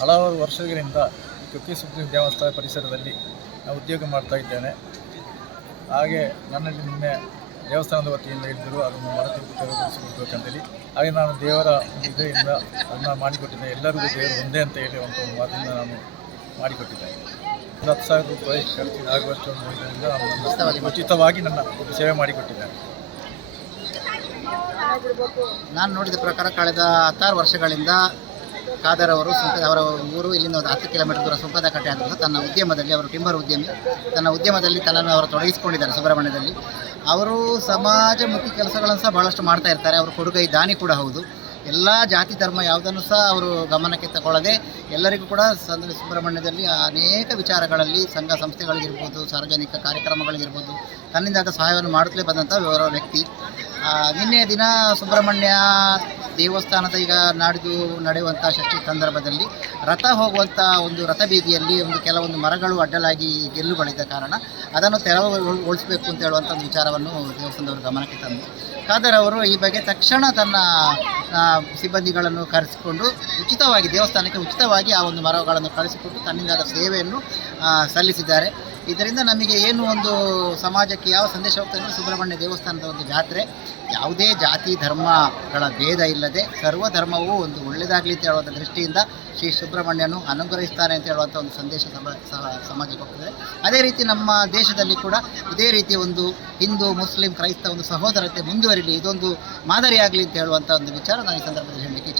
ಹಲವಾರು ವರ್ಷಗಳಿಂದ ಕುಕ್ಕಿ ಸುದ್ದಿ ದೇವಸ್ಥಾನ ಪರಿಸರದಲ್ಲಿ ನಾನು ಉದ್ಯೋಗ ಮಾಡ್ತಾ ಇದ್ದೇನೆ. ಹಾಗೆ ನನ್ನಲ್ಲಿ ನಿನ್ನೆ ದೇವಸ್ಥಾನದ ವತಿಯಿಂದ ಹೇಳಿದರು ಅದನ್ನು ಮರತಿ ತೆರವುಗೊಳಿಸಿಕೊಡ್ಬೇಕಂತೇಳಿ ಹಾಗೆ ನಾನು ದೇವರ ಇದೆಯಿಂದ ಅದನ್ನು ಮಾಡಿಕೊಟ್ಟಿದ್ದೆ. ಎಲ್ಲರಿಗೂ ದೇವರು ಒಂದೇ ಅಂತ ಹೇಳಿ ಒಂದು ಮಾತನ್ನು ನಾನು ಮಾಡಿಕೊಟ್ಟಿದ್ದೇನೆ ಒಂದು ಹತ್ತು ಸಾವಿರ ರೂಪಾಯಿ ಖರ್ಚು ಆಗುವಷ್ಟು ಇದರಿಂದ ನಾನು ಉಚಿತವಾಗಿ ನನ್ನ ಸೇವೆ ಮಾಡಿಕೊಟ್ಟಿದ್ದೇನೆ ನಾನು ನೋಡಿದ ಪ್ರಕಾರ ಕಳೆದ ಹತ್ತಾರು ವರ್ಷಗಳಿಂದ ಖಾದರ್ ಅವರು ಸುಂಕದ ಅವರ ಊರು ಇಲ್ಲಿಂದ ಒಂದು ಹತ್ತು ಕಿಲೋಮೀಟರ್ ದೂರ ಸುಂಕದ ಕಟ್ಟೆ ಅಂತ ತನ್ನ ಉದ್ಯಮದಲ್ಲಿ ಅವರು ಟಿಂಬರ್ ಉದ್ಯಮಿ. ತನ್ನ ಉದ್ಯಮದಲ್ಲಿ ತನ್ನನ್ನು ಅವರು ತೊಡಗಿಸಿಕೊಂಡಿದ್ದಾರೆ ಸುಬ್ರಹ್ಮಣ್ಯದಲ್ಲಿ. ಅವರು ಸಮಾಜಮುಖಿ ಕೆಲಸಗಳನ್ನು ಸಹ ಭಾಳಷ್ಟು ಮಾಡ್ತಾ ಇರ್ತಾರೆ. ಅವರು ಕೊಡುಗೈ ದಾನಿ ಕೂಡ ಹೌದು. ಎಲ್ಲ ಜಾತಿ ಧರ್ಮ ಯಾವುದನ್ನು ಸಹ ಅವರು ಗಮನಕ್ಕೆ ತಗೊಳ್ಳದೆ ಎಲ್ಲರಿಗೂ ಕೂಡ ಸಂದರ್ಭ ಸುಬ್ರಹ್ಮಣ್ಯದಲ್ಲಿ ಅನೇಕ ವಿಚಾರಗಳಲ್ಲಿ ಸಂಘ ಸಂಸ್ಥೆಗಳಿಗಿರ್ಬೋದು, ಸಾರ್ವಜನಿಕ ಕಾರ್ಯಕ್ರಮಗಳಿಗಿರ್ಬೋದು ತನ್ನಿಂದಾದ ಸಹಾಯವನ್ನು ಮಾಡುತ್ತಲೇ ಬಂದಂಥ ವ್ಯಕ್ತಿ. ನಿನ್ನೆ ದಿನ ಸುಬ್ರಹ್ಮಣ್ಯ ದೇವಸ್ಥಾನದ ಈಗ ನಾಡಿದು ನಡೆಯುವಂಥ ಷಷ್ಠಿ ಸಂದರ್ಭದಲ್ಲಿ ರಥ ಹೋಗುವಂಥ ಒಂದು ರಥ ಬೀದಿಯಲ್ಲಿ ಒಂದು ಕೆಲವೊಂದು ಮರಗಳು ಅಡ್ಡಲಾಗಿ ಗೆಲ್ಲುಗಳಿದ್ದ ಕಾರಣ ಅದನ್ನು ತೆರವುಗೊಳಿಸಬೇಕು ಅಂತ ಹೇಳುವಂಥ ಒಂದು ವಿಚಾರವನ್ನು ದೇವಸ್ಥಾನದವರು ಗಮನಕ್ಕೆ ತಂದರು ಖಾದರ್ ಅವರು ಈ ಬಗ್ಗೆ ತಕ್ಷಣ ತನ್ನ ಸಿಬ್ಬಂದಿಗಳನ್ನು ಕರೆಸಿಕೊಂಡು ಉಚಿತವಾಗಿ ದೇವಸ್ಥಾನಕ್ಕೆ ಉಚಿತವಾಗಿ ಆ ಒಂದು ಮರಗಳನ್ನು ಕಳಿಸಿಕೊಟ್ಟು ತನ್ನಿಂದಾದ ಸೇವೆಯನ್ನು ಸಲ್ಲಿಸಿದ್ದಾರೆ. ಇದರಿಂದ ನಮಗೆ ಏನು ಒಂದು ಸಮಾಜಕ್ಕೆ ಯಾವ ಸಂದೇಶ ಹೋಗ್ತಾ ಅಂದರೆ ಸುಬ್ರಹ್ಮಣ್ಯ ದೇವಸ್ಥಾನದ ಒಂದು ಜಾತ್ರೆ, ಯಾವುದೇ ಜಾತಿ, ಧರ್ಮಗಳ ಭೇದ ಇಲ್ಲದೆ ಸರ್ವ ಧರ್ಮವು ಒಂದು ಒಳ್ಳೆಯದಾಗಲಿ ಅಂತ ಹೇಳುವಂಥ ದೃಷ್ಟಿಯಿಂದ ಶ್ರೀ ಸುಬ್ರಹ್ಮಣ್ಯನು ಅನುಗ್ರಹಿಸ್ತಾನೆ ಅಂತ ಹೇಳುವಂಥ ಒಂದು ಸಂದೇಶ ಸಮಾಜಕ್ಕೆ ಹೋಗ್ತದೆ. ಅದೇ ರೀತಿ ನಮ್ಮ ದೇಶದಲ್ಲಿ ಕೂಡ ಇದೇ ರೀತಿ ಒಂದು ಹಿಂದೂ, ಮುಸ್ಲಿಂ, ಕ್ರೈಸ್ತ ಒಂದು ಸಹೋದರತೆ ಮುಂದುವರಿಲಿ, ಇದೊಂದು ಮಾದರಿಯಾಗಲಿ ಅಂತ ಹೇಳುವಂಥ ಒಂದು ವಿಚಾರ ನಾನು ಈ ಸಂದರ್ಭದಲ್ಲಿ ಹೇಳಲಿಕ್ಕೆ